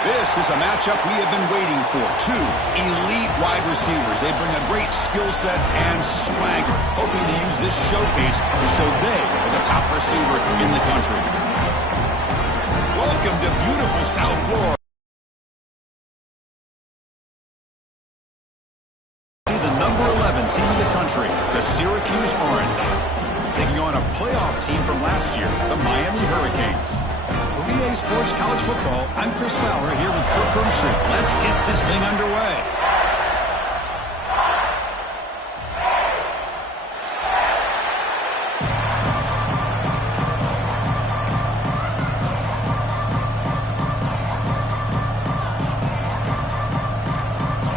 This is a matchup we have been waiting for. Two elite wide receivers. They bring a great skill set and swagger, hoping to use this showcase to show they are the top receiver in the country. Welcome to beautiful South Florida. The number 11 team in the country, the Syracuse Orange, taking on a playoff team from last year, the Miami Hurricanes. For EA Sports College Football, I'm Chris Fowler here with Kirk Herbstreit. Let's get this thing underway.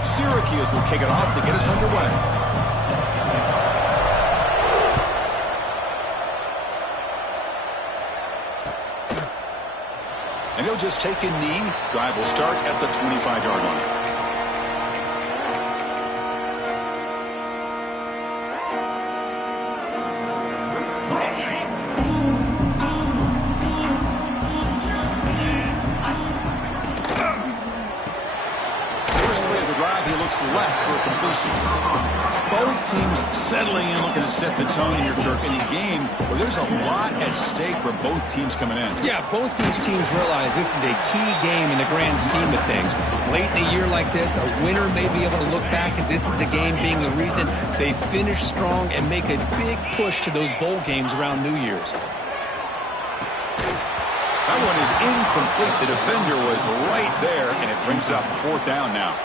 Syracuse will kick it off to get us underway. And he'll just take a knee. Drive will start at the 25-yard line. First play of the drive, he looks left for a completion. Both teams settling in, looking to set the tone here, Kirk, in a game where there's a lot at stake for both teams coming in. Yeah, both these teams realize this is a key game in the grand scheme of things. Late in a year like this, a winner may be able to look back at this as a game being the reason they finish strong and make a big push to those bowl games around New Year's. That one is incomplete. The defender was right there, and it brings up fourth down now.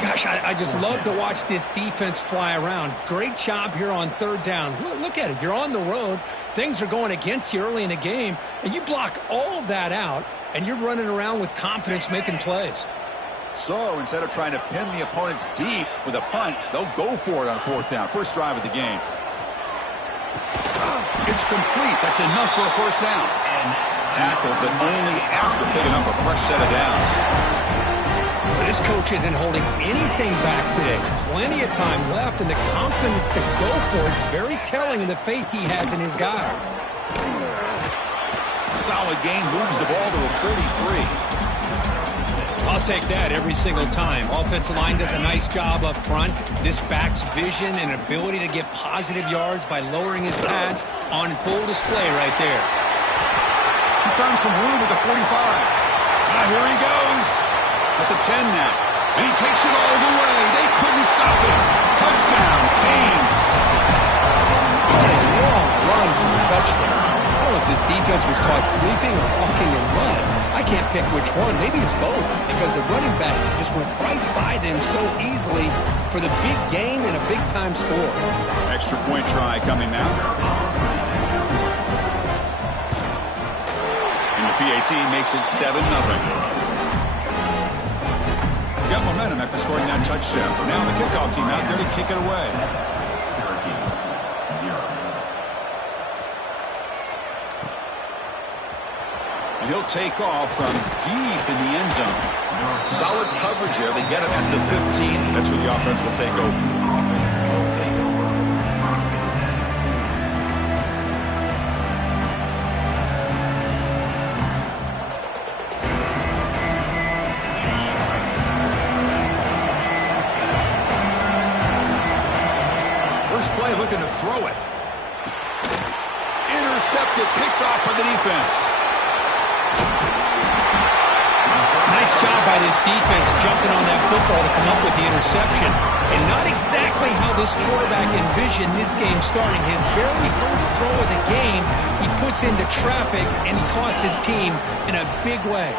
Gosh, I just love to watch this defense fly around. Great job here on third down. Look at it. You're on the road. Things are going against you early in the game, and you block all of that out, and you're running around with confidence making plays. So instead of trying to pin the opponents deep with a punt, they'll go for it on fourth down. First drive of the game. It's complete. That's enough for a first down. Tackled, but only after picking up a fresh set of downs. This coach isn't holding anything back today. Plenty of time left, and the confidence to go for it is very telling of the faith he has in his guys. Solid gain, moves the ball to a 43. I'll take that every single time. Offensive line does a nice job up front. This back's vision and ability to get positive yards by lowering his pads on full display right there. He's found some room at the 45. Here he goes. At the 10 now. And he takes it all the way. They couldn't stop it. Touchdown, Canes. What a long run for the touchdown. I don't know if this defense was caught sleeping or walking in mud. I can't pick which one. Maybe it's both, because the running back just went right by them so easily for the big gain and a big-time score. Extra point try coming now. And the PAT makes it 7-0. Got momentum after scoring that touchdown. Now the kickoff team out there to kick it away. And he'll take off from deep in the end zone. Solid coverage there. They get him at the 15. That's where the offense will take over. Looking to throw it. Intercepted, picked off by the defense. Nice job by this defense jumping on that football to come up with the interception. And not exactly how this quarterback envisioned this game starting. His very first throw of the game, he puts into traffic, and he costs his team in a big way.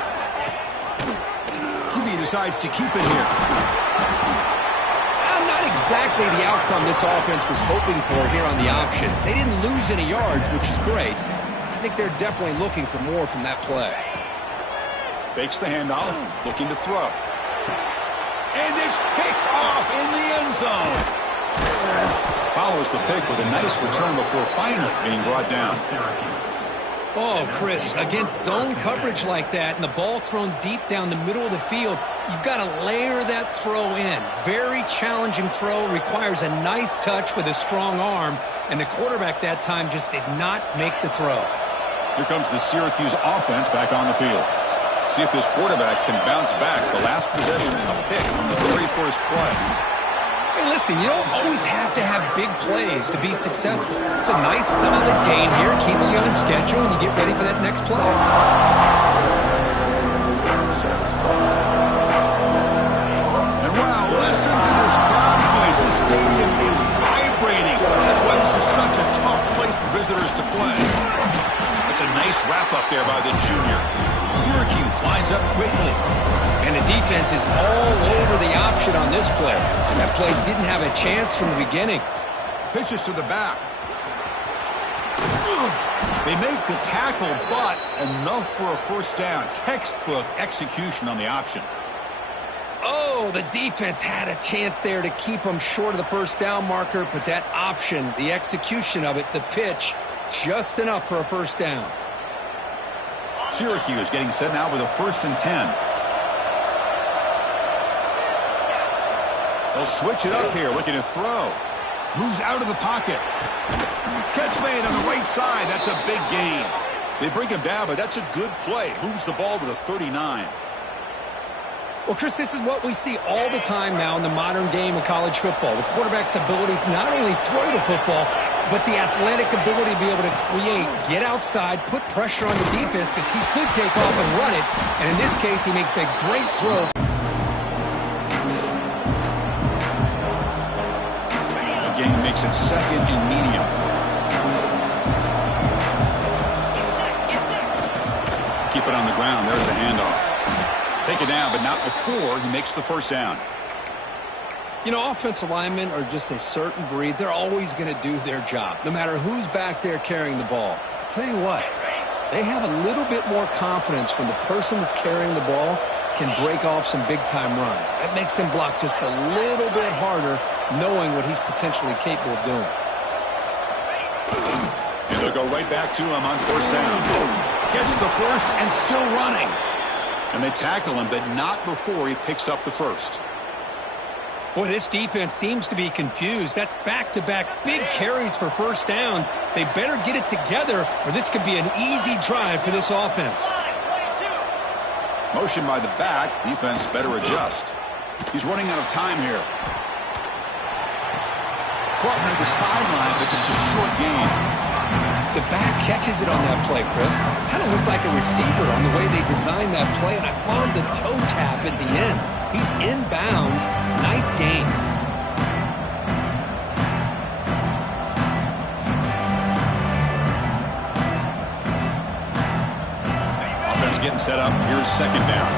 QB decides to keep it here. Not exactly the outcome this offense was hoping for here on the option. They didn't lose any yards, which is great. I think they're definitely looking for more from that play. Fakes the handoff, looking to throw. And it's picked off in the end zone. Follows the pick with a nice return before finally being brought down. Oh, Chris, against zone coverage like that and the ball thrown deep down the middle of the field, you've got to layer that throw in. Very challenging throw, requires a nice touch with a strong arm, and the quarterback that time just did not make the throw. Here comes the Syracuse offense back on the field. See if this quarterback can bounce back. The last possession, a pick on the very first play. Hey, listen, you don't always have to have big plays to be successful. It's a nice, solid gain here. Keeps you on schedule, and you get ready for that next play. And wow, listen to this crowd noise. This stadium is vibrating. That's why this is such a tough place for visitors to play. That's a nice wrap-up there by the junior. Syracuse lines up quickly. And the defense is all over the option on this play. That play didn't have a chance from the beginning. Pitches to the back. They make the tackle, but enough for a first down. Textbook execution on the option. Oh, the defense had a chance there to keep them short of the first down marker, but that option, the execution of it, the pitch, just enough for a first down. Syracuse getting set now with a 1st and 10. They'll switch it up here, looking to throw. Moves out of the pocket. Catch made on the right side. That's a big gain. They bring him down, but that's a good play. Moves the ball to the 39. Well, Chris, this is what we see all the time now in the modern game of college football. The quarterback's ability to not only throw the football, but the athletic ability to be able to create, get outside, put pressure on the defense because he could take off and run it. And in this case, he makes a great throw. Again, makes it 2nd and medium. Keep it on the ground. There's the handoff. Take it down, but not before he makes the first down. You know, offensive linemen are just a certain breed. They're always going to do their job, no matter who's back there carrying the ball. I'll tell you what, they have a little bit more confidence when the person that's carrying the ball can break off some big-time runs. That makes him block just a little bit harder, knowing what he's potentially capable of doing. And they'll go right back to him on 1st down. Gets the first and still running. And they tackle him, but not before he picks up the first. Boy, this defense seems to be confused. That's back-to-back big carries for first downs. They better get it together, or this could be an easy drive for this offense. Motion by the back. Defense better adjust. He's running out of time here. Caught near the sideline, but just a short gain. The back catches it on that play, Chris. Kind of looked like a receiver on the way they designed that play, and I love the toe tap at the end. He's inbounds. Nice game. Offense getting set up. Here's 2nd down.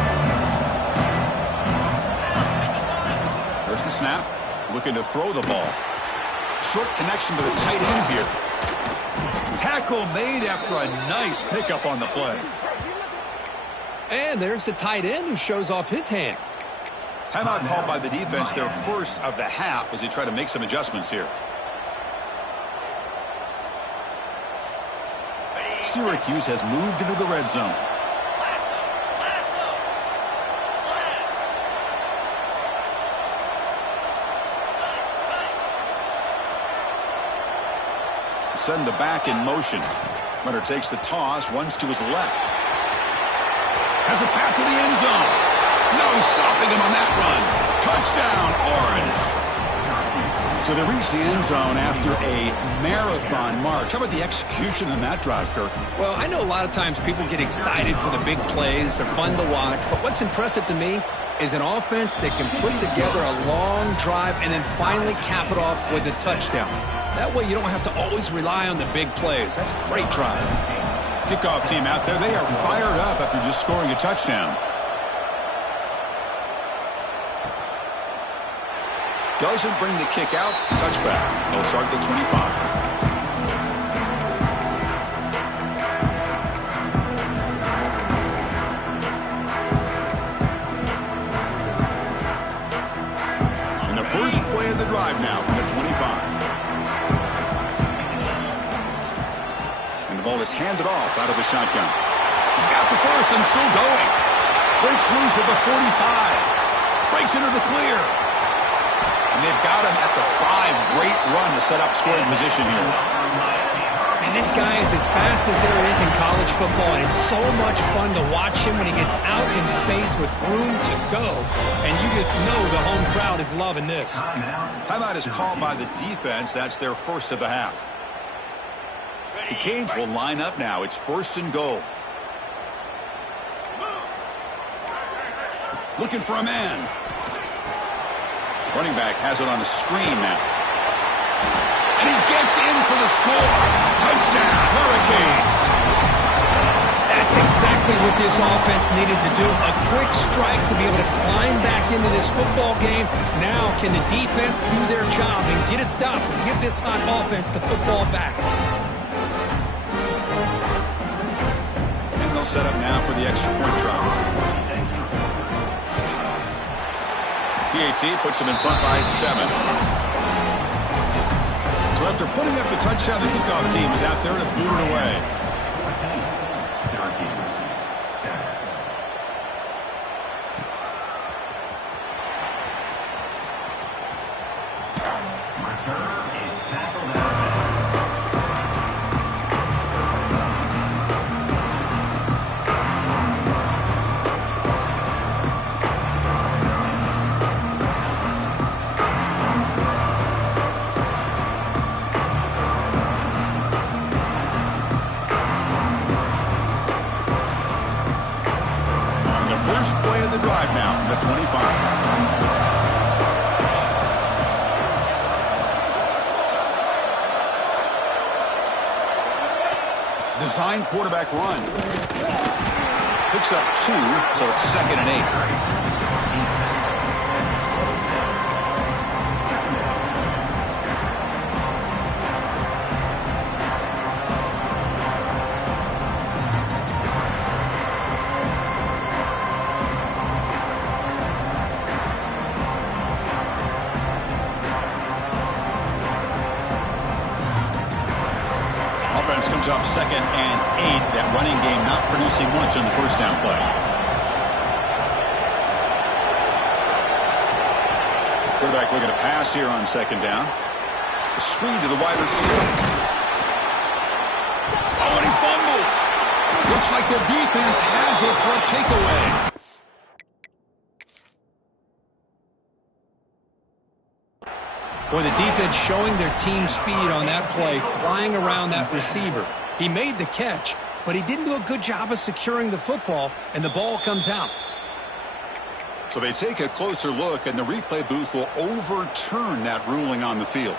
There's the snap. Looking to throw the ball. Short connection to the tight end here. Tackle made after a nice pickup on the play. And there's the tight end who shows off his hands. Timeout called by the defense, their first of the half, as they try to make some adjustments here. Syracuse has moved into the red zone. Send the back in motion. Runner takes the toss, runs to his left. Has a path to the end zone. No stopping him on that run. Touchdown, Orange. So they reach the end zone after a marathon march. How about the execution on that drive, Kirk? Well, I know a lot of times people get excited for the big plays. They're fun to watch. But what's impressive to me is an offense that can put together a long drive and then finally cap it off with a touchdown. That way you don't have to always rely on the big plays. That's a great drive. Kickoff team out there. They are fired up after just scoring a touchdown. Doesn't bring the kick out. Touchback. They'll start at the 25. And the first play of the drive now from the 25. The ball is handed off out of the shotgun. He's got the first and still going. Breaks loose at the 45. Breaks into the clear. And they've got him at the 5. Great run to set up scoring position here. And this guy is as fast as there is in college football, and it's so much fun to watch him when he gets out in space with room to go. And you just know the home crowd is loving this. Timeout is called by the defense. That's their first of the half. The Canes will line up now. It's 1st and goal. Looking for a man. Running back has it on the screen now. And he gets in for the score. Touchdown, Hurricanes. That's exactly what this offense needed to do. A quick strike to be able to climb back into this football game. Now can the defense do their job and get a stop and give this hot offense the football back? And they'll set up now for the extra point try. PAT puts him in front by 7. So after putting up the touchdown, the kickoff team is out there to boot it away. First play of the drive now from the 25. Design quarterback run. Picks up 2, so it's 2nd and 8. Comes up 2nd and 8. That running game not producing much on the first down play. Quarterback looking to pass here on 2nd down. A screen to the wide receiver. Oh, and he fumbles. Looks like the defense has it for a takeaway. Boy, the defense showing their team speed on that play, flying around that receiver. He made the catch, but he didn't do a good job of securing the football, and the ball comes out. So they take a closer look, and the replay booth will overturn that ruling on the field.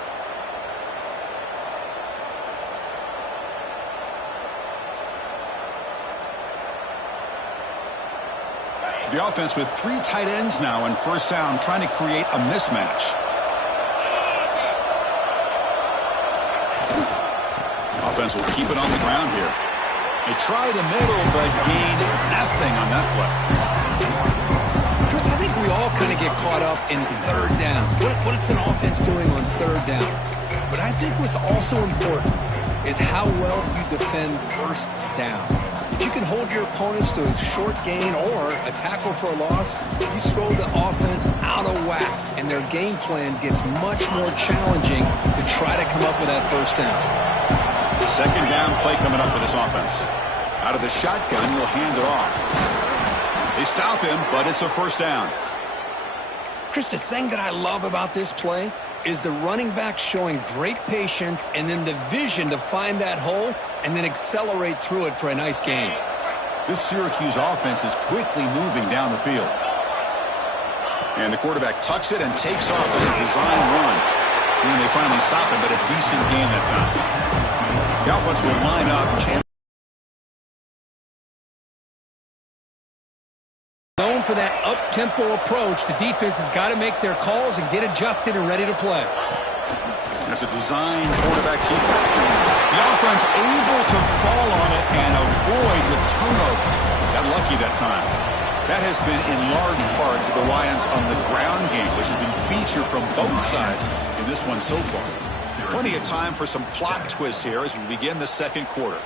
The offense with 3 tight ends now on first down, trying to create a mismatch. Offense will keep it on the ground here. They try the middle, but gain nothing on that play. Chris, I think we all kind of get caught up in 3rd down. What is an offense doing on 3rd down? But I think what's also important is how well you defend 1st down. If you can hold your opponents to a short gain or a tackle for a loss, you throw the offense out of whack, and their game plan gets much more challenging to try to come up with that 1st down. 2nd down play coming up for this offense. Out of the shotgun, he'll hand it off. They stop him, but it's a 1st down. Chris, the thing that I love about this play is the running back showing great patience and then the vision to find that hole and then accelerate through it for a nice gain. This Syracuse offense is quickly moving down the field. And the quarterback tucks it and takes off as a design run. And they finally stop him, but a decent gain that time. The offense will line up. Known for that up-tempo approach, the defense has got to make their calls and get adjusted and ready to play. That's a design quarterback keeper. The offense able to fall on it and avoid the turnover. Got lucky that time. That has been in large part to the reliance on the ground game, which has been featured from both sides in this one so far. Plenty of time for some plot twists here as we begin the 2nd quarter.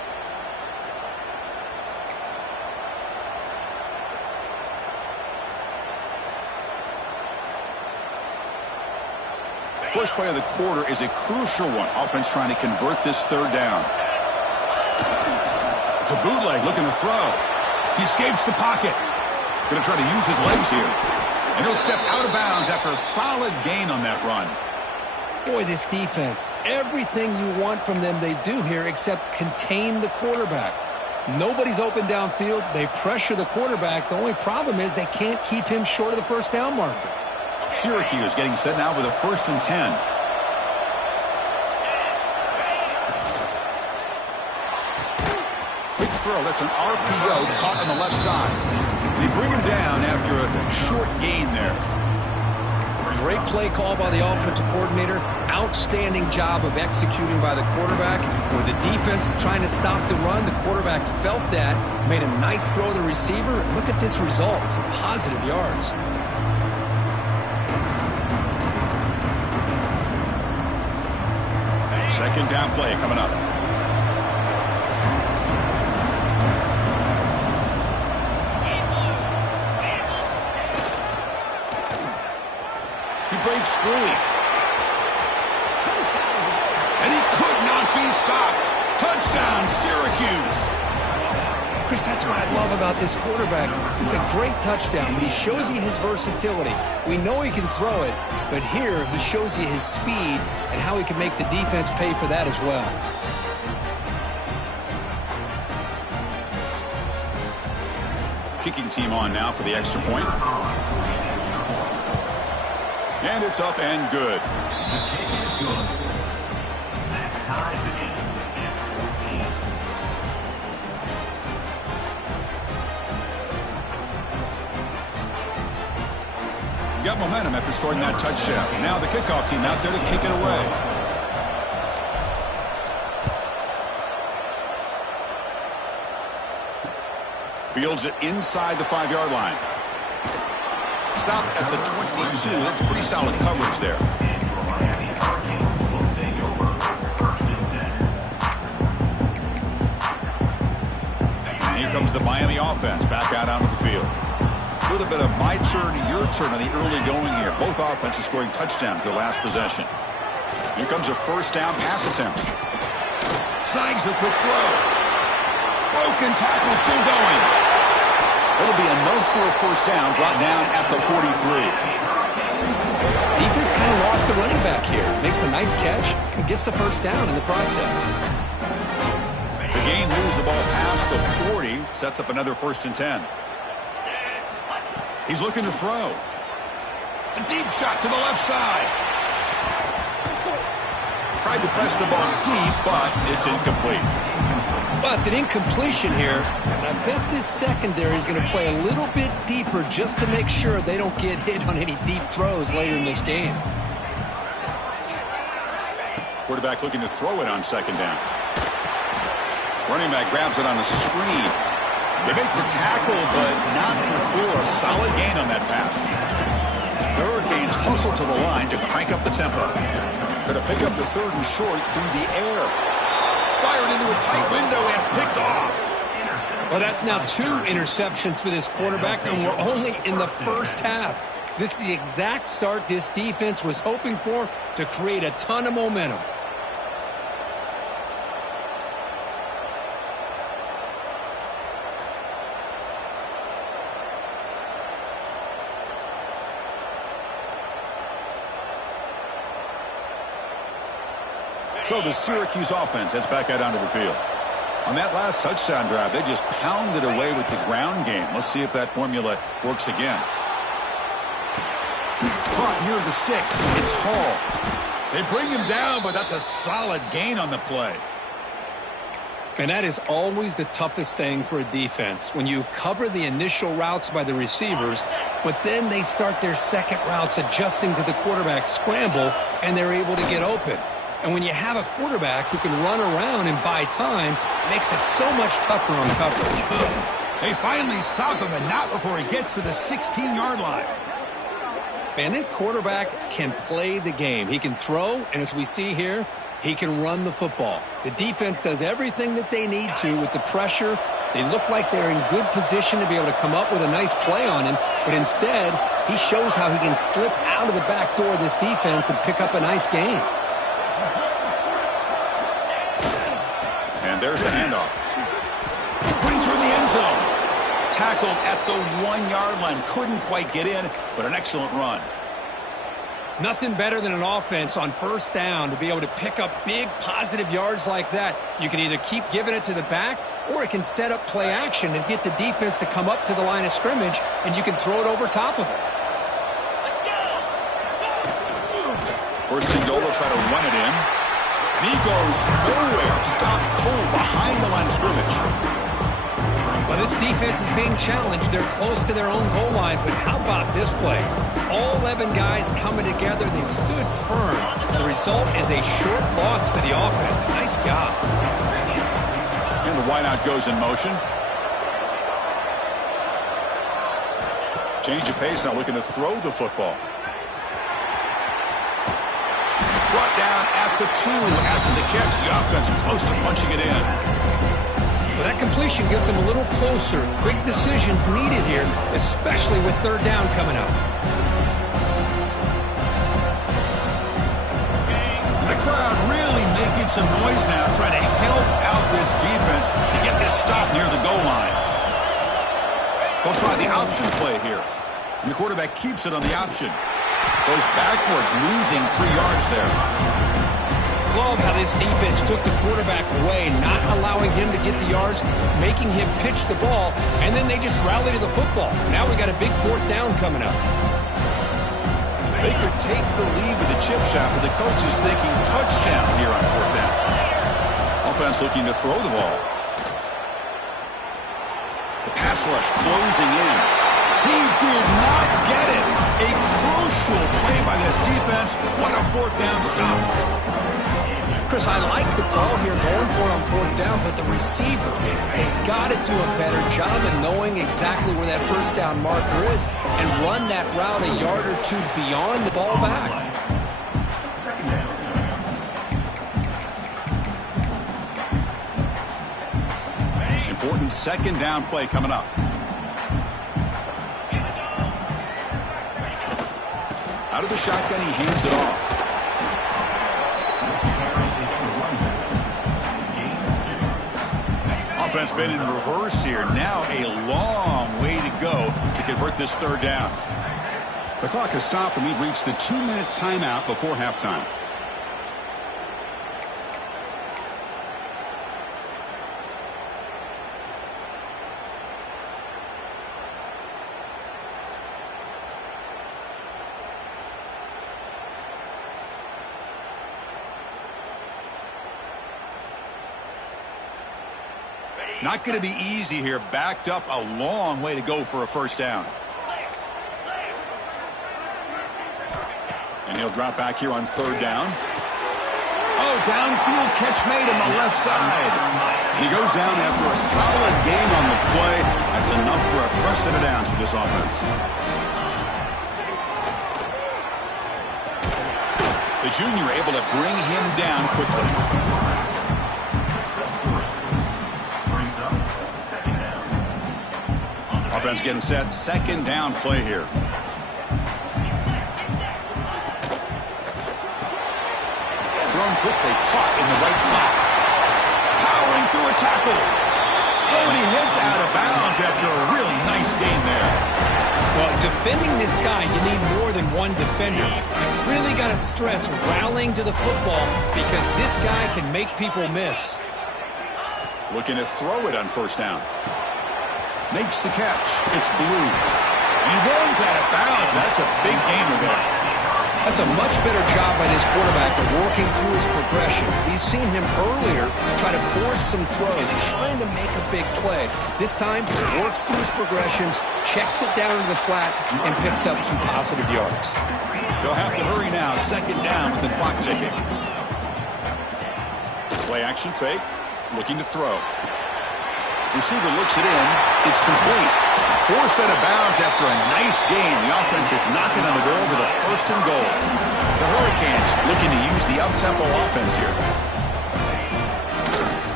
First play of the quarter is a crucial one. Offense trying to convert this 3rd down. It's a bootleg looking to throw. He escapes the pocket. Going to try to use his legs here. And he'll step out of bounds after a solid gain on that run. Boy, this defense, everything you want from them they do here except contain the quarterback. Nobody's open downfield. They pressure the quarterback. The only problem is they can't keep him short of the first down marker. Syracuse getting set now with a 1st and 10. Quick throw. That's an RPO caught on the left side. They bring him down after a short gain there. Great play call by the offensive coordinator. Outstanding job of executing by the quarterback. With the defense trying to stop the run, the quarterback felt that, made a nice throw to the receiver. Look at this result. Some positive yards. Second down play coming up. He breaks free. And he could not be stopped. Touchdown, Syracuse. Chris, that's what I love about this quarterback. It's a great touchdown, but he shows you his versatility. We know he can throw it, but here he shows you his speed and how he can make the defense pay for that as well. Kicking team on now for the extra point. And it's up and good. The kick is good. That time begins at 14. Got momentum after scoring that touchdown. Now the kickoff team out there to kick it away. Fields it inside the 5-yard line. Stop at the 22. That's pretty solid coverage there. And here comes the Miami offense back out onto the field. A little bit of my turn, your turn on the early going here. Both offenses scoring touchdowns their last possession. Here comes a first down pass attempt. Snags the quick throw. Broken tackle still going. It'll be enough for a first down, brought down at the 43. Defense kind of lost the running back here. Makes a nice catch and gets the first down in the process. The game moves the ball past the 40, sets up another 1st and 10. He's looking to throw. A deep shot to the left side. Tried to press the ball deep, but it's incomplete. Well, it's an incompletion here, and I bet this secondary is going to play a little bit deeper just to make sure they don't get hit on any deep throws later in this game. Quarterback looking to throw it on 2nd down. Running back grabs it on a screen. They make the tackle, but not before a solid gain on that pass. The Hurricanes hustle to the line to crank up the tempo. Going to pick up the 3rd and short through the air. Fired into a tight window and picked off. Well, that's now 2 interceptions for this quarterback, and we're only in the first half. This is the exact start this defense was hoping for to create a ton of momentum. So the Syracuse offense heads back out onto the field. On that last touchdown drive, they just pounded away with the ground game. Let's see if that formula works again. Caught near the sticks. It's Hall. They bring him down, but that's a solid gain on the play. And that is always the toughest thing for a defense, when you cover the initial routes by the receivers, but then they start their second routes adjusting to the quarterback scramble, and they're able to get open. And when you have a quarterback who can run around and buy time, it makes it so much tougher on coverage. They finally stop him, and not before he gets to the 16-yard line. Man, this quarterback can play the game. He can throw, and as we see here, he can run the football. The defense does everything that they need to with the pressure. They look like they're in good position to be able to come up with a nice play on him, but instead, he shows how he can slip out of the back door of this defense and pick up a nice gain. And there's the handoff. Brings her in the end zone. Tackled at the 1-yard line. Couldn't quite get in, but an excellent run. Nothing better than an offense on first down to be able to pick up big positive yards like that. You can either keep giving it to the back, or it can set up play action and get the defense to come up to the line of scrimmage, and you can throw it over top of it. First and goal, they'll try to run it in. And he goes nowhere. Stopped cold behind the line of scrimmage. Well, this defense is being challenged. They're close to their own goal line, but how about this play? All 11 guys coming together. They stood firm. The result is a short loss for the offense. Nice job. And the wideout goes in motion. Change of pace, now looking to throw the football. Brought down at the 2 after the catch. The offense close to punching it in. Well, that completion gets them a little closer. Quick decisions needed here, especially with third down coming up. The crowd really making some noise now, trying to help out this defense to get this stop near the goal line. They'll try the option play here. And the quarterback keeps it on the option. Goes backwards, losing 3 yards there. Love how this defense took the quarterback away, not allowing him to get the yards, making him pitch the ball, and then they just rally to the football. Now we got a big fourth down coming up. They could take the lead with the chip shot, but the coach is thinking touchdown here on fourth down. Offense looking to throw the ball. The pass rush closing in. He did not get it. A crucial play by this defense. What a fourth down stop. Chris, I like the call here going for it on fourth down, but the receiver has got to do a better job of knowing exactly where that first down marker is and run that route a yard or two beyond the ball back. Important second down play coming up. Out of the shotgun, he hands it off. Offense been in reverse here. Now a long way to go to convert this third down. The clock has stopped and we've reached the 2-minute timeout before halftime. Not going to be easy here. Backed up a long way to go for a first down. And he'll drop back here on third down. Oh, downfield catch made on the left side. He goes down after a solid gain on the play. That's enough for a fresh set of downs for this offense. The junior able to bring him down quickly. Offense getting set. Second down play here. Thrown quickly. Caught in the right flat. Powering through a tackle. Oh, and he heads out of bounds after a really nice gain there. Well, defending this guy, you need more than one defender. You really got to stress rallying to the football because this guy can make people miss. Looking to throw it on first down. Makes the catch. It's Blue. He runs out of bounds. That's a big gainer there. That's a much better job by this quarterback of working through his progressions. We've seen him earlier try to force some throws, trying to make a big play. This time, he works through his progressions, checks it down to the flat, and picks up some positive yards. They'll have to hurry now. Second down with the clock ticking. Play action fake. Looking to throw. Receiver looks it in. It's complete. Forced out of bounds after a nice gain. The offense is knocking on the door with a first and goal. The Hurricanes looking to use the up-tempo offense here.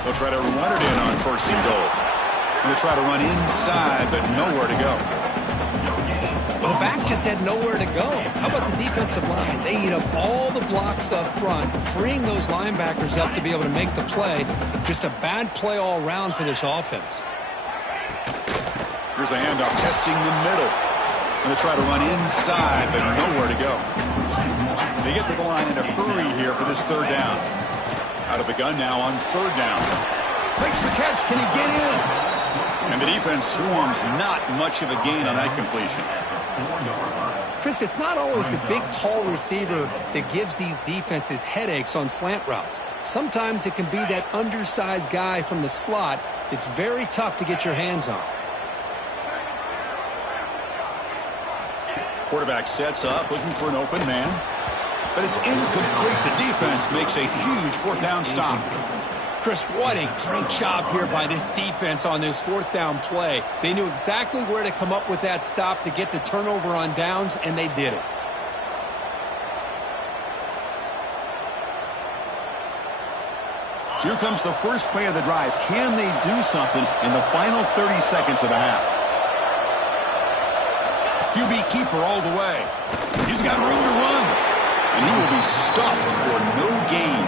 They'll try to run it in on first and goal. They'll try to run inside, but nowhere to go. Well, the back just had nowhere to go. How about the defensive line? They eat up all the blocks up front, freeing those linebackers up to be able to make the play. Just a bad play all around for this offense. Here's the handoff, testing the middle. And they try to run inside, but nowhere to go. They get to the line in a hurry here for this third down. Out of the gun now on third down. Makes the catch. Can he get in? And the defense swarms. Not much of a gain on that completion. Chris, it's not always the big, tall receiver that gives these defenses headaches on slant routes. Sometimes it can be that undersized guy from the slot. It's very tough to get your hands on. Quarterback sets up, looking for an open man. But it's incomplete. The defense makes a huge fourth down stop. Chris, what a great job here by this defense on this fourth down play. They knew exactly where to come up with that stop to get the turnover on downs, and they did it. Here comes the first play of the drive. Can they do something in the final 30 seconds of the half? QB keeper all the way. He's got room to run. And he will be stuffed for no gain.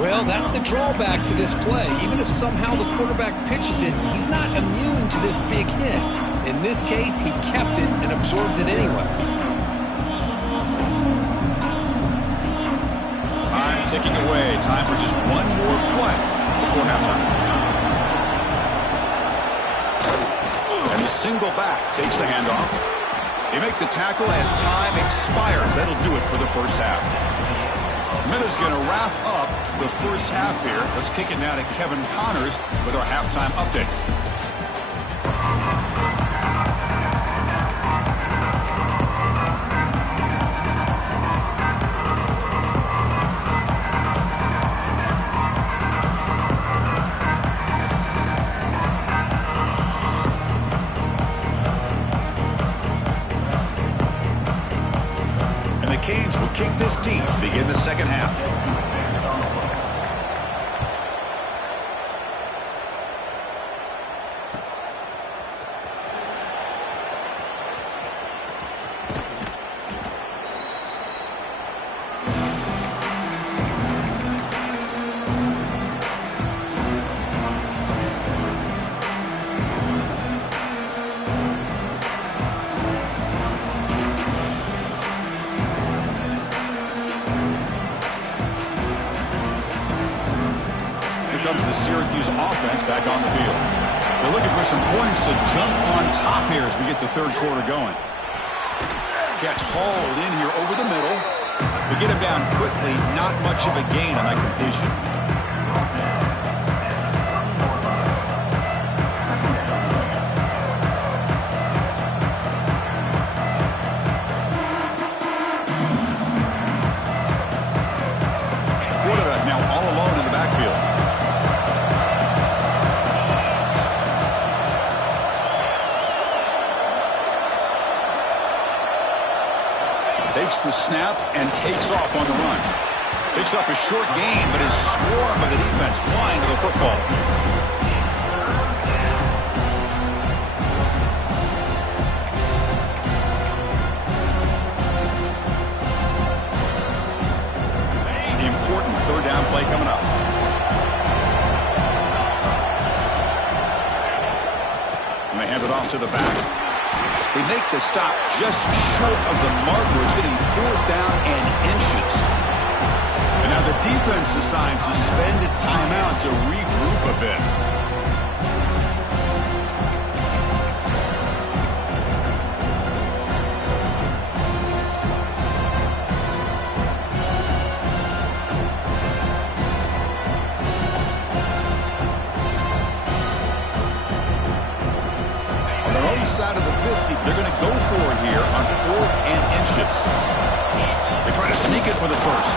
Well, that's the drawback to this play. Even if somehow the quarterback pitches it, he's not immune to this big hit. In this case, he kept it and absorbed it anyway. Time ticking away. Time for just one more play before halftime. And the single back takes the handoff. They make the tackle as time expires. That'll do it for the first half. Miller's going to wrap up the first half here. Let's kick it now to Kevin Connors with our halftime update. Canes will kick this deep to begin the second half. Comes the Syracuse offense back on the field. They're looking for some points to jump on top here as we get the third quarter going. Catch hauled in here over the middle. They get him down quickly. Not much of a gain on that completion. Quarterback now all alone in the backfield. Takes the snap and takes off on the run. Picks up a short gain, but is swarmed by the defense flying to the football. The important third down play coming up. And they hand it off to the back. They make the stop just short of the marker. It's getting fourth down and inches. And now the defense decides to spend a timeout to regroup a bit. Side of the 50, they're going to go for it here on 4th and inches. They try to sneak it for the first.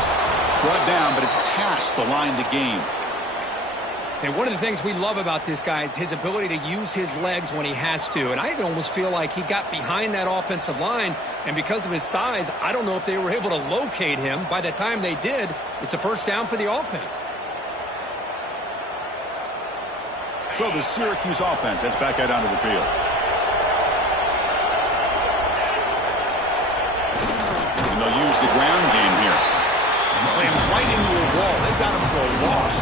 Brought down, but it's past the line to gain. And one of the things we love about this guy is his ability to use his legs when he has to. And I almost feel like he got behind that offensive line, and because of his size, I don't know if they were able to locate him. By the time they did, it's a first down for the offense. So the Syracuse offense heads back out onto the field. And they'll use the ground game here. He slams right into a wall. They've got him for a loss.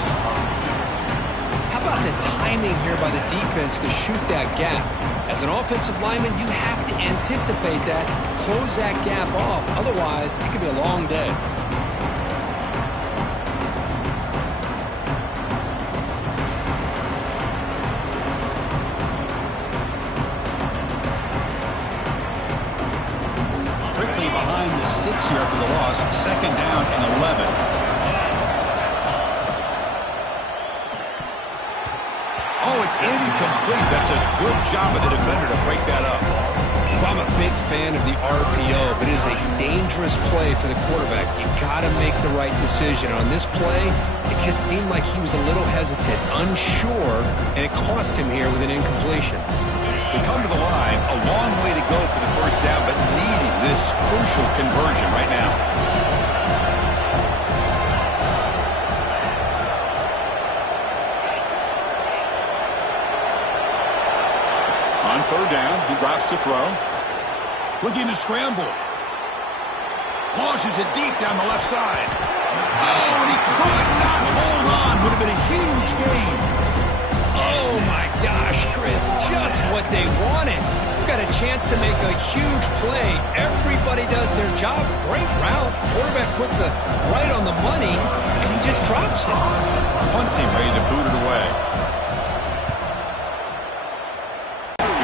How about the timing here by the defense to shoot that gap? As an offensive lineman, you have to anticipate that, close that gap off. Otherwise, it could be a long day. Quickly behind the sticks here after the loss. 2nd down and 11. Oh, it's incomplete. That's a good job of the defender to break that up. Well, I'm a big fan of the RPO, but it is a dangerous play for the quarterback. You got to make the right decision. On this play, it just seemed like he was a little hesitant, unsure, and it cost him here with an incompletion. We come to the line, a long way to go for the first down, but needing this crucial conversion right now. On 3rd down, he drops to throw. Looking to scramble. Launches it deep down the left side. Oh, and he could not hold on. Would have been a huge gain. Oh, my gosh, Chris, just what they wanted. You've got a chance to make a huge play. Everybody does their job. Great route. Quarterback puts it right on the money, and he just drops it. Punt team ready to boot it away.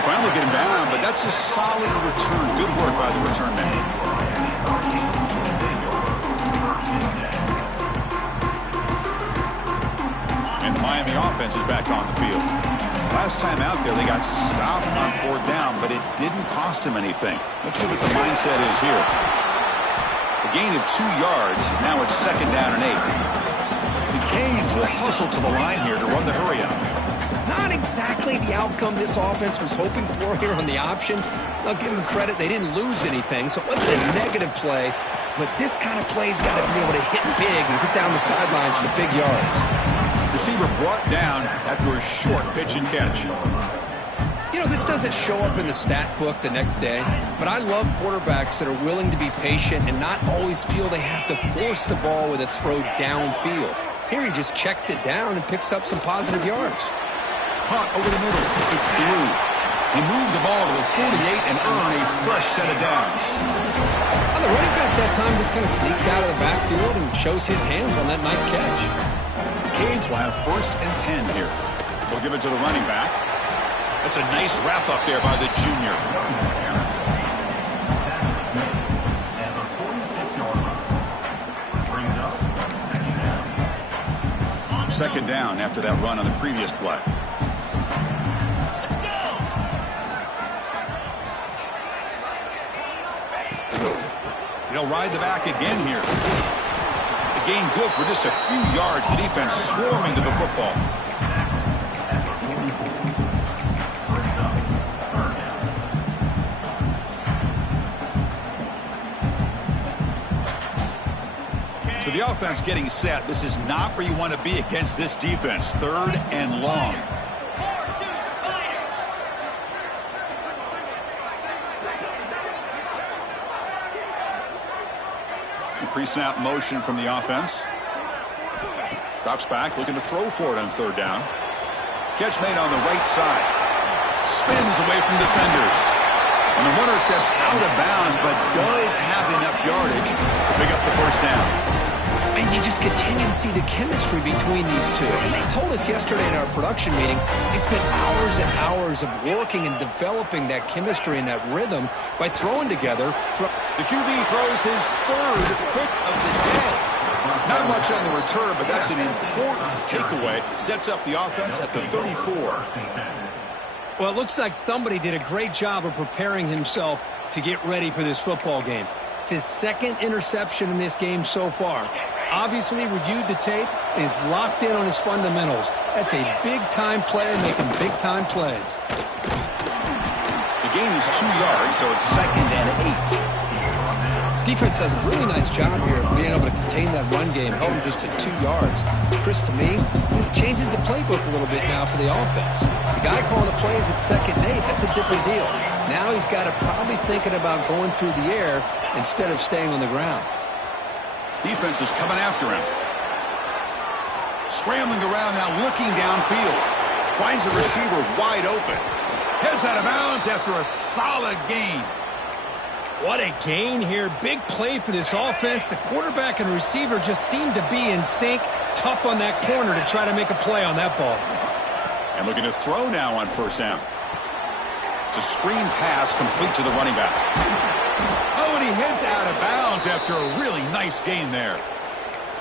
Finally get him down, but that's a solid return. Good work by the return man. And the Miami offense is back on the field. Last time out there, they got stopped on 4th down, but it didn't cost them anything. Let's see what the mindset is here. A gain of 2 yards. Now it's 2nd down and 8. The Canes will hustle to the line here to run the hurry out. Not exactly the outcome this offense was hoping for here on the option. I'll give them credit. They didn't lose anything, so it wasn't a negative play. But this kind of play's got to be able to hit big and get down the sidelines for big yards. Receiver brought down after a short pitch and catch. You know, this doesn't show up in the stat book the next day, but I love quarterbacks that are willing to be patient and not always feel they have to force the ball with a throw downfield. Here he just checks it down and picks up some positive yards. Punt over the middle. It's Blue. He moved the ball to the 48 and earned a fresh set of downs. Well, the running back that time just kind of sneaks out of the backfield and shows his hands on that nice catch. Canes will have 1st and 10 here. They'll give it to the running back. That's a nice wrap up there by the junior. Second down after that run on the previous play. He'll ride the back again here. The gain good for just a few yards. The defense swarming to the football. So the offense getting set. This is not where you want to be against this defense. 3rd and long. Pre-snap motion from the offense. Drops back, looking to throw for it on 3rd down. Catch made on the right side. Spins away from defenders. And the runner steps out of bounds, but does have enough yardage to pick up the 1st down. And you just continue to see the chemistry between these two. And they told us yesterday in our production meeting, they spent hours and hours of working and developing that chemistry and that rhythm by throwing together. The QB throws his 3rd pick of the day. Not much on the return, but that's an important takeaway. Sets up the offense at the 34. Well, it looks like somebody did a great job of preparing himself to get ready for this football game. It's his 2nd interception in this game so far. Obviously reviewed the tape and is locked in on his fundamentals. That's a big-time player making big-time plays. The gain is 2 yards, so it's 2nd and 8. Defense does a really nice job here of being able to contain that run game, held him just at 2 yards. Chris, to me, this changes the playbook a little bit now for the offense. The guy calling the plays at 2nd and 8, that's a different deal. Now he's got to probably thinking about going through the air instead of staying on the ground. Defense is coming after him. Scrambling around now, looking downfield. Finds the receiver wide open. Heads out of bounds after a solid gain. What a gain here. Big play for this offense. The quarterback and receiver just seem to be in sync. Tough on that corner to try to make a play on that ball. And looking to throw now on first down. It's a screen pass complete to the running back. Oh, and he heads out of bounds after a really nice gain there.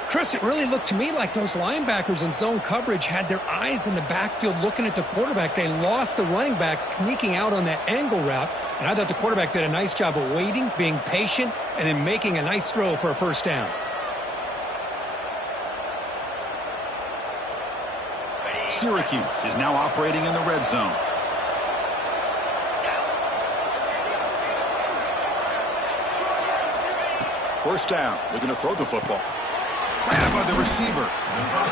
Chris, it really looked to me like those linebackers in zone coverage had their eyes in the backfield looking at the quarterback. They lost the running back sneaking out on that angle route. And I thought the quarterback did a nice job of waiting, being patient, and then making a nice throw for a first down. Syracuse is now operating in the red zone. First down, looking to throw the football. Ran by the receiver.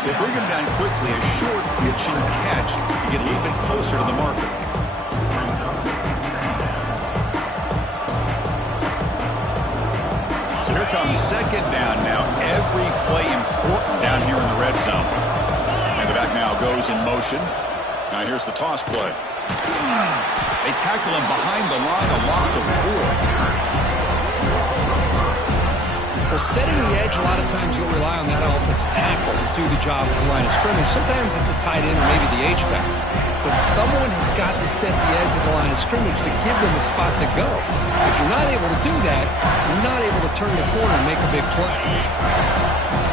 They bring him down quickly. A short pitch and catch to get a little bit closer to the marker. So here comes second down now. Every play important down here in the red zone. And the back now goes in motion. Now here's the toss play. They tackle him behind the line, a loss of 4. Well, setting the edge, a lot of times you'll rely on that offensive tackle to do the job at the line of scrimmage. Sometimes it's a tight end or maybe the H-back. But someone has got to set the edge of the line of scrimmage to give them a spot to go. If you're not able to do that, you're not able to turn the corner and make a big play.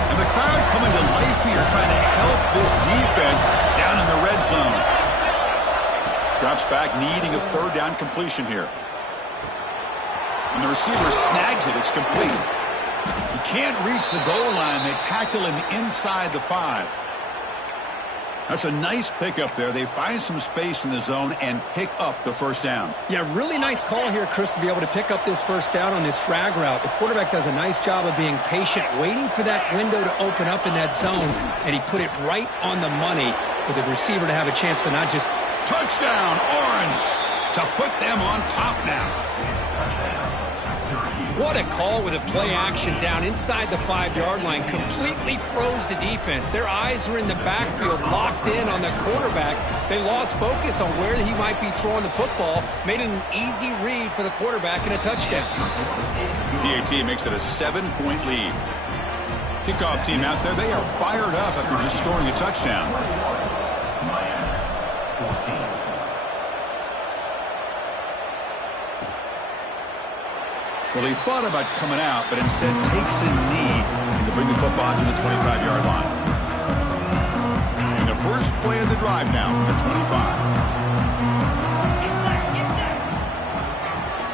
And the crowd coming to life here, trying to help this defense down in the red zone. Drops back, needing a third down completion here. And the receiver snags it. It's complete. He can't reach the goal line. They tackle him inside the 5. That's a nice pickup there. They find some space in the zone and pick up the first down. Yeah, really nice call here, Chris, to be able to pick up this first down on this drag route. The quarterback does a nice job of being patient, waiting for that window to open up in that zone, and he put it right on the money for the receiver to have a chance to not just... Touchdown, Orange, to put them on top now. What a call with a play action down inside the 5-yard line. Completely froze the defense. Their eyes are in the backfield, locked in on the quarterback. They lost focus on where he might be throwing the football. Made it an easy read for the quarterback and a touchdown. PAT makes it a 7-point lead. Kickoff team out there, they are fired up after just scoring a touchdown. Well, he thought about coming out, but instead takes a knee to bring the football to the 25-yard line. And the first play of the drive now from the 25.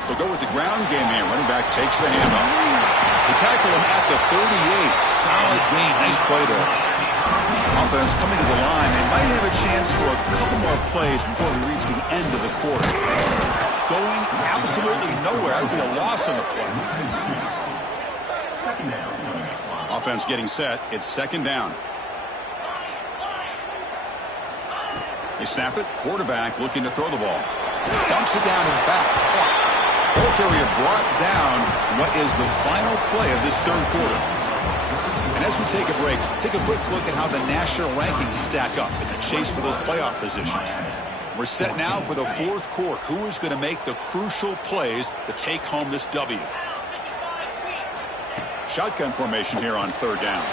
They'll go with the ground game here. Running back takes the handoff. They tackle him at the 38. Solid gain. Nice play there. Offense coming to the line. They might have a chance for a couple more plays before we reach the end of the quarter. Going absolutely nowhere. That would be a loss on the play. Offense getting set. It's second down. They snap it. Quarterback looking to throw the ball. Dumps it down to the back. Ball carrier brought down what is the final play of this third quarter. And as we take a break, take a quick look at how the national rankings stack up in the chase for those playoff positions. We're set now for the fourth quarter. Who is going to make the crucial plays to take home this W? Shotgun formation here on third down.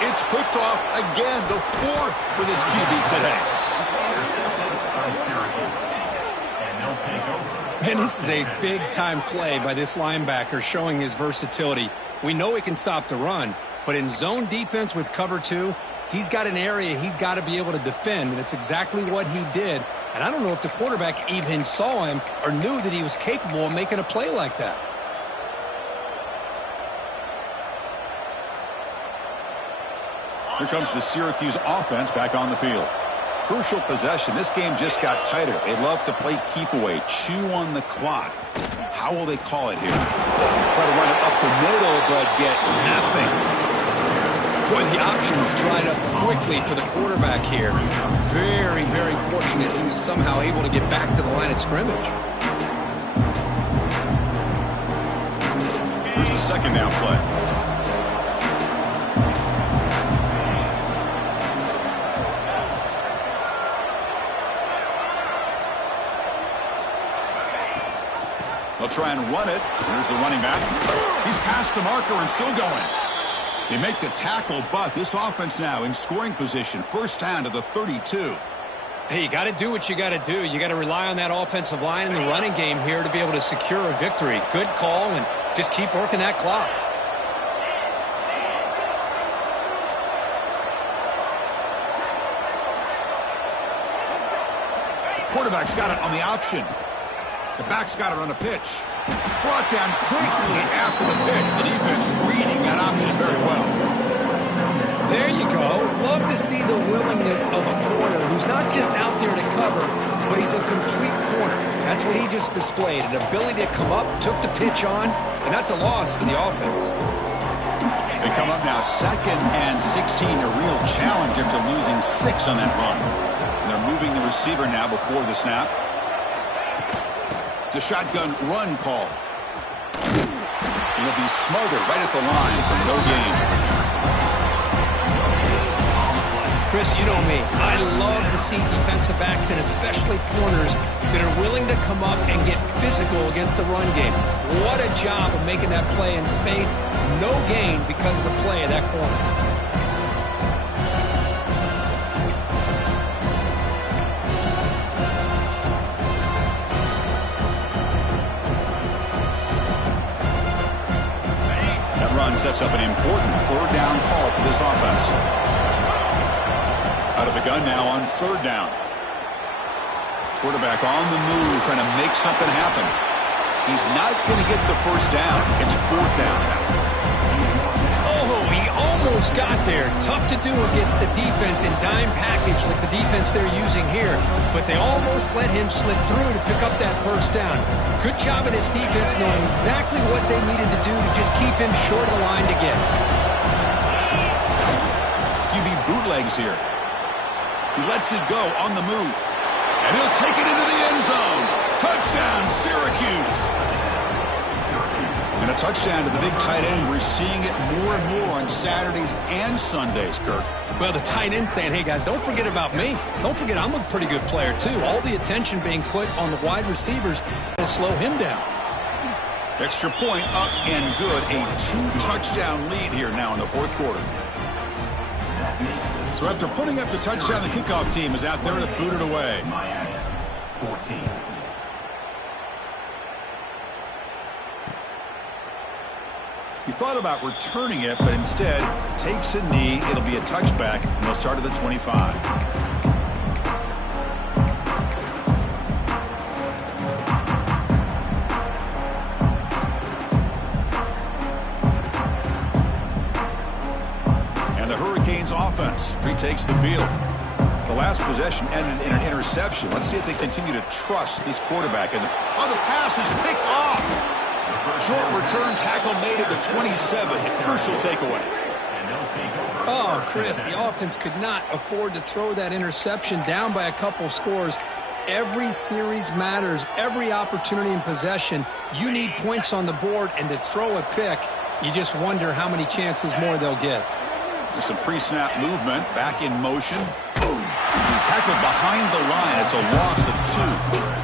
It's picked off again, the 4th for this QB today. And this is a big-time play by this linebacker showing his versatility. We know he can stop the run, but in zone defense with cover 2, he's got an area he's got to be able to defend, and it's exactly what he did. And I don't know if the quarterback even saw him or knew that he was capable of making a play like that. Here comes the Syracuse offense back on the field. Crucial possession. This game just got tighter. They love to play keep away, chew on the clock. How will they call it here? Try to run it up the middle, but get nothing. Boy, the options dried up quickly for the quarterback here. Very, very fortunate he was somehow able to get back to the line of scrimmage. Here's the second down play. try and run it. Here's the running back. He's past the marker and still going. They make the tackle, but this offense now in scoring position. First down to the 32. Hey, you got to do what you got to do. You got to rely on that offensive line in the running game here to be able to secure a victory. Good call, and just keep working that clock. Quarterback's got it on the option. The back's got it on the pitch. Brought down quickly after the pitch. The defense reading that option very well. There you go. Love to see the willingness of a corner who's not just out there to cover, but he's a complete corner. That's what he just displayed, an ability to come up, took the pitch on, and that's a loss for the offense. They come up now 2nd and 16, a real challenge after losing 6 on that run. And they're moving the receiver now before the snap. It's a shotgun run call. It'll be smothered right at the line for no gain. Chris, you know me. I love to see defensive backs and especially corners that are willing to come up and get physical against the run game. What a job of making that play in space. No gain because of the play of that corner. Sets up an important 3rd down call for this offense. Out of the gun now on 3rd down. Quarterback on the move, trying to make something happen. He's not going to get the first down. It's 4th down now. Oh, he almost got there. Tough to do against the defense in dime package like the defense they're using here. But they almost let him slip through to pick up that first down. Good job of this defense knowing exactly what they needed to do to just keep him short of the line to get. QB bootlegs here. He lets it go on the move. And he'll take it into the end zone. Touchdown, Syracuse. And a touchdown to the big tight end. We're seeing it more and more on Saturdays and Sundays, Kirk. Well, the tight end saying, hey, guys, don't forget about me. Don't forget I'm a pretty good player, too. All the attention being put on the wide receivers to slow him down. Extra point up and good. A 2-touchdown lead here now in the 4th quarter. So after putting up the touchdown, the kickoff team is out there to boot it away. 14. He thought about returning it, but instead takes a knee. It'll be a touchback, and they'll start at the 25. And the Hurricanes offense retakes the field. The last possession ended in an interception. Let's see if they continue to trust this quarterback. And the pass is picked off. Short return tackle made at the 27. A crucial takeaway. Oh, Chris, the offense could not afford to throw that interception down by a couple scores. Every series matters. Every opportunity in possession. You need points on the board, and to throw a pick, you just wonder how many chances more they'll get. There's some pre-snap movement. Back in motion. Boom. Tackled behind the line. It's a loss of 2.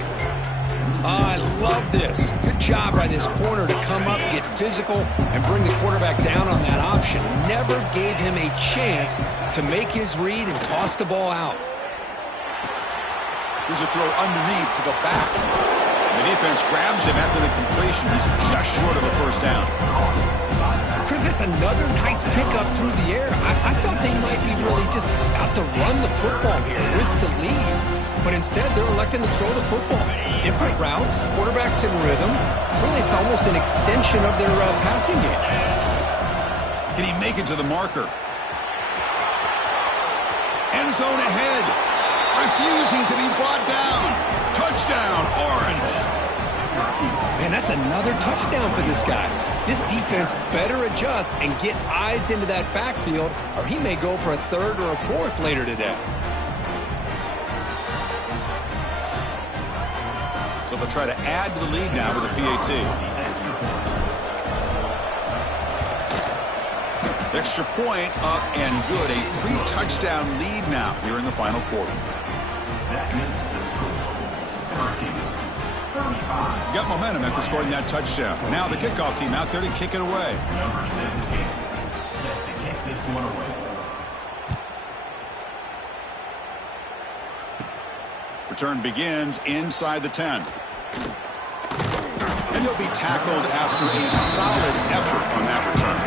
I love this. Good job by this corner to come up, get physical, and bring the quarterback down on that option. Never gave him a chance to make his read and toss the ball out. Here's a throw underneath to the back. The defense grabs him after the completion. He's just short of a first down. Chris, that's another nice pickup through the air. I thought they might be really just out to run the football here with the lead. But instead, they're electing to throw the football. Different routes, quarterbacks in rhythm. Really, it's almost an extension of their passing game. Can he make it to the marker? End zone ahead. Refusing to be brought down. Touchdown, Orange. Man, that's another touchdown for this guy. This defense better adjust and get eyes into that backfield, or he may go for a 3rd or a 4th later today. So they'll try to add to the lead now with a PAT. Extra point up and good. A 3-touchdown lead now here in the final quarter. That is the score. Syracuse You got momentum after scoring that touchdown. Now the kickoff team out there to kick it away. Number 17, set to kick this one away. Return begins inside the 10. And he'll be tackled after a solid effort on that return.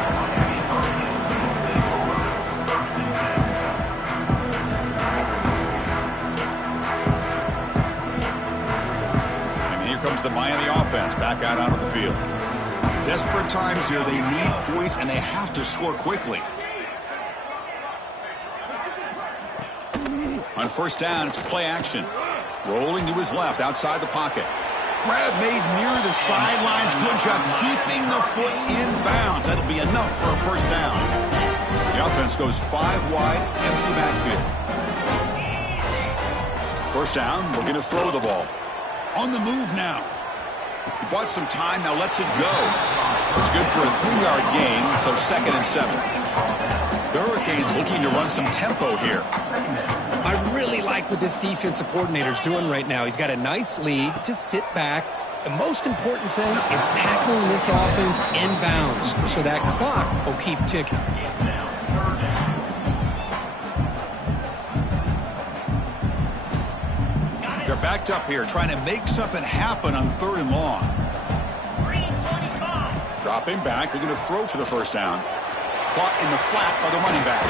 And here comes the Miami offense back out onto the field. Desperate times here. They need points, and they have to score quickly. On first down, it's play action. Rolling to his left, outside the pocket. Grab made near the sidelines. Good job keeping the foot in bounds. That'll be enough for a first down. The offense goes 5 wide, empty backfield. First down, we're going to throw the ball. On the move now. He bought some time, now lets it go. It's good for a 3-yard gain, so 2nd and 7. The Hurricanes looking to run some tempo here. I really like what this defensive coordinator's doing right now. He's got a nice lead. Just sit back. The most important thing is tackling this offense inbounds so that clock will keep ticking. They're backed up here, trying to make something happen on 3rd and long. Dropping back, they're going to throw for the first down. Caught in the flat by the running back.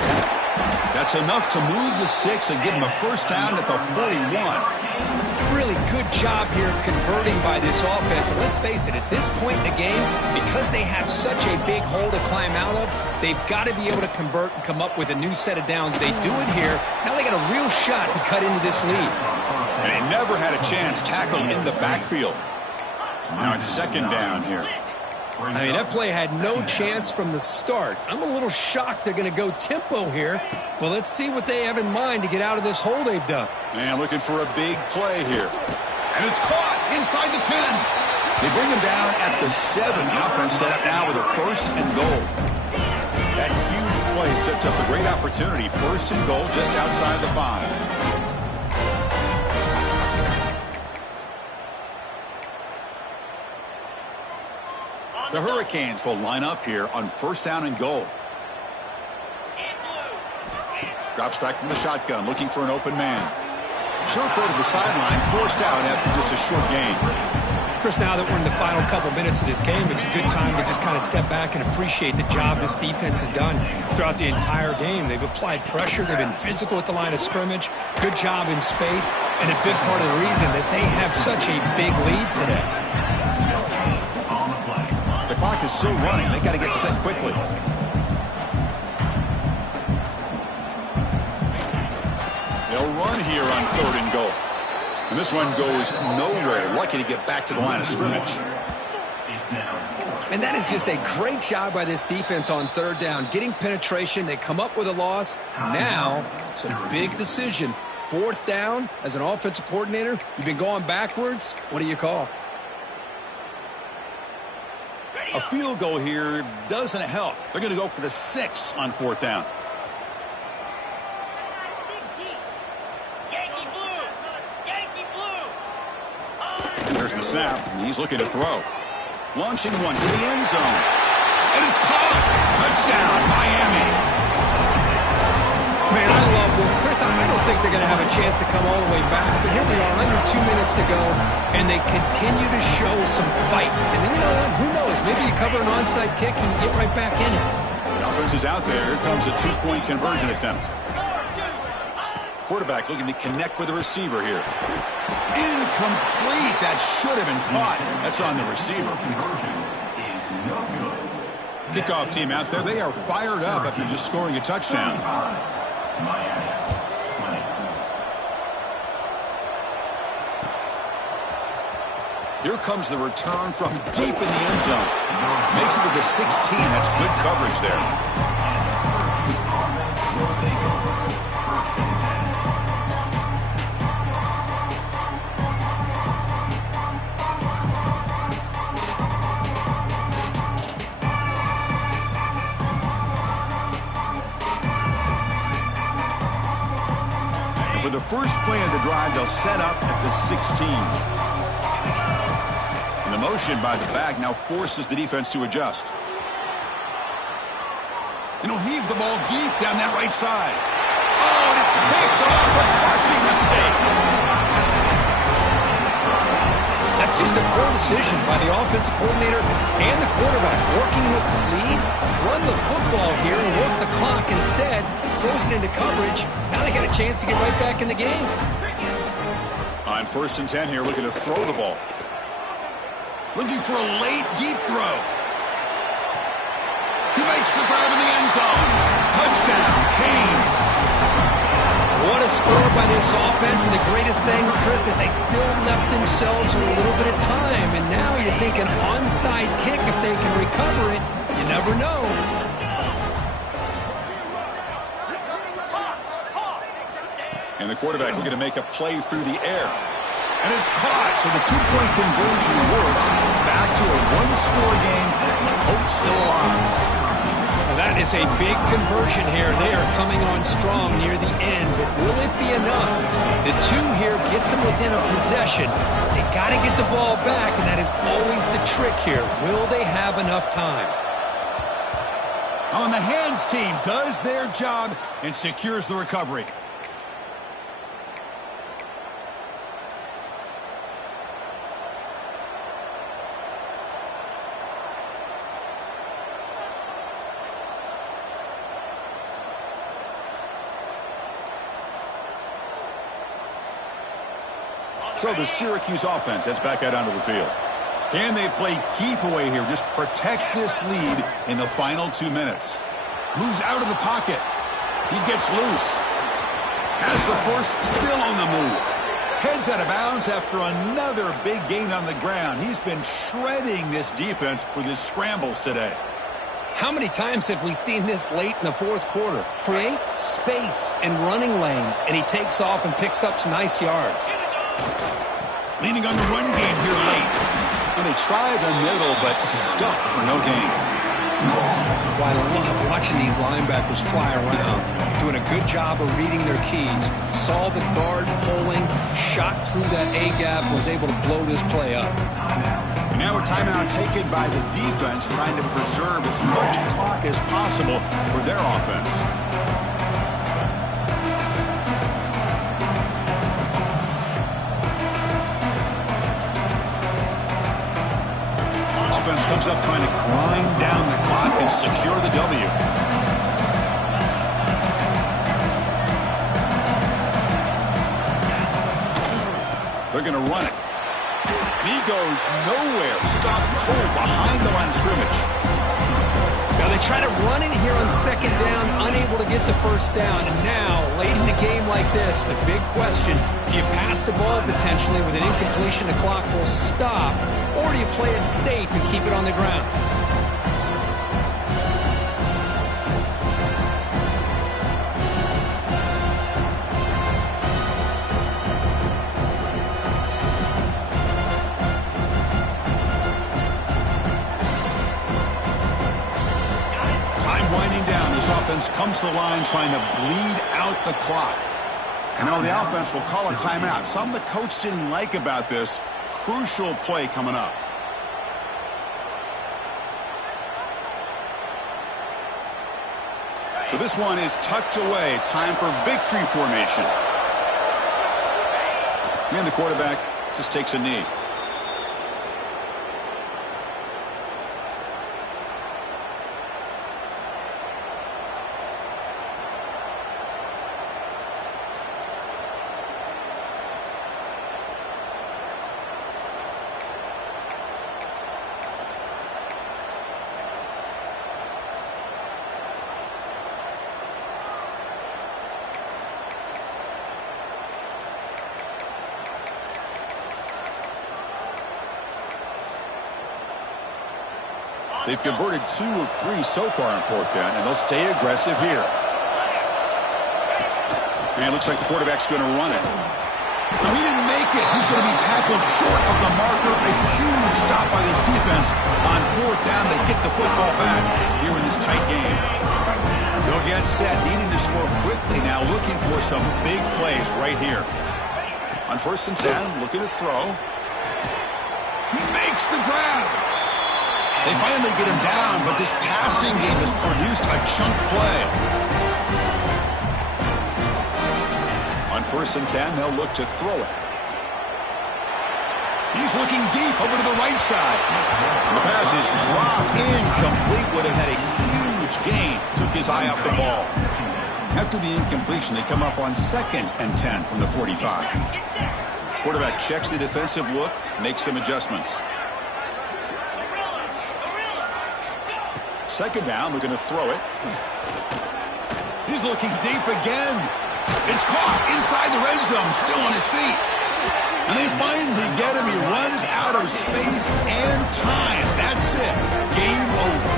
That's enough to move the sticks and give him a first down at the 41. Really good job here of converting by this offense. And let's face it, at this point in the game, because they have such a big hole to climb out of, they've got to be able to convert and come up with a new set of downs. They do it here. Now they got a real shot to cut into this lead. And they never had a chance tackled in the backfield. Now it's 2nd down here. I mean, that play had no chance from the start. I'm a little shocked they're going to go tempo here, but let's see what they have in mind to get out of this hole they've dug. Man, looking for a big play here. And it's caught inside the 10. They bring him down at the 7. The offense set up now with a 1st and goal. That huge play sets up a great opportunity. 1st and goal just outside the 5. The Hurricanes will line up here on 1st down and goal. Drops back from the shotgun, looking for an open man. Short throw to the sideline, forced out after just a short gain. Chris, now that we're in the final couple minutes of this game, it's a good time to just kind of step back and appreciate the job this defense has done throughout the entire game. They've applied pressure. They've been physical at the line of scrimmage. Good job in space, and a big part of the reason that they have such a big lead today. The clock is still running. They got to get set quickly. They'll run here on 3rd and goal. And this one goes nowhere. Lucky to get back to the line of scrimmage. And that is just a great job by this defense on 3rd down. Getting penetration. They come up with a loss. Now, it's a big decision. 4th down, as an offensive coordinator, you've been going backwards. What do you call? A field goal here doesn't help. They're going to go for the 6 on 4th down. And there's the snap. He's looking to throw. Launching one to the end zone. And it's caught. Touchdown, Miami. Man, I love this. Chris, I don't think they're going to have a chance to come all the way back. But here we are, under 2 minutes to go, and they continue to show some fight. And then, you know what? Who knows? Maybe you cover an onside kick and you get right back in it. The offense is out there. Here comes a 2-point conversion attempt. Quarterback looking to connect with the receiver here. Incomplete. That should have been caught. That's on the receiver. Kickoff team out there. They are fired up after just scoring a touchdown. Here comes the return from deep in the end zone. Makes it to the 16. That's good coverage there. For the first play of the drive, they'll set up at the 16. motion by the back now forces the defense to adjust. And he'll heave the ball deep down that right side. Oh, and it's picked off. A crushing mistake. That's just a poor decision by the offensive coordinator and the quarterback. Working with the lead, run the football here and work the clock. Instead, throws it into coverage. Now they got a chance to get right back in the game. On 1st and 10 here, looking to throw the ball. Looking for a late, deep throw. He makes the grab in the end zone. Touchdown, Canes. What a score by this offense, and the greatest thing, Chris, is they still left themselves a little bit of time, and now you're thinking onside kick if they can recover it. You never know. And the quarterback looking to make a play through the air. And it's caught, so the two-point conversion works. Back to a one-score game. Hope still alive. Well, that is a big conversion here. They are coming on strong near the end, but will it be enough? The two here gets them within a possession. They got to get the ball back, and that is always the trick here. Will they have enough time? On the hands team does their job and secures the recovery. So the Syracuse offense heads back out onto the field. Can they play keep away here? Just protect this lead in the final 2 minutes. Moves out of the pocket. He gets loose. Has the first, still on the move. Heads out of bounds after another big gain on the ground. He's been shredding this defense with his scrambles today. How many times have we seen this late in the fourth quarter? Create space and running lanes, and he takes off and picks up some nice yards. Leaning on the run game here late. And they try the middle, but stuck for no gain. Well, I love watching these linebackers fly around, doing a good job of reading their keys. Saw the guard pulling, shot through that A-gap, was able to blow this play up. And now a timeout taken by the defense, trying to preserve as much clock as possible for their offense. Offense comes up trying to grind down the clock and secure the W. They're going to run it. He goes nowhere. Stop cold behind the line of scrimmage. Now they try to run it here on second down, unable to get the first down. And now, late in a game like this, the big question, do you pass the ball potentially with an incompletion, the clock will stop, or do you play it safe and keep it on the ground? Offense comes to the line trying to bleed out the clock. And now the offense will call a timeout. Something the coach didn't like about this. Crucial play coming up. So this one is tucked away. Time for victory formation. And the quarterback just takes a knee. They've converted 2 of 3 so far in fourth down, and they'll stay aggressive here. And it looks like the quarterback's going to run it. No, he didn't make it. He's going to be tackled short of the marker. A huge stop by this defense on fourth down. They get the football back here in this tight game. They'll get set, needing to score quickly now, looking for some big plays right here. On 1st and 10, looking to throw. He makes makes the grab. They finally get him down, but this passing game has produced a chunk play. On 1st and 10, they'll look to throw it. He's looking deep over to the right side. And the pass is dropped incomplete. Would have had a huge gain. Took his eye off the ball. After the incompletion, they come up on 2nd and 10 from the 45. Quarterback checks the defensive look, makes some adjustments. 2nd down, we're going to throw it. He's looking deep again. It's caught inside the red zone, still on his feet. And they finally get him. He runs out of space and time. That's it. Game over.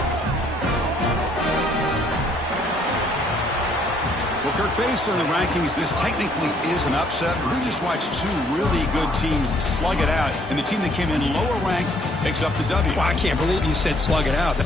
Well, Kirk, based on the rankings, this technically is an upset. We just watched two really good teams slug it out, and the team that came in lower ranked picks up the W. Well, I can't believe you said slug it out.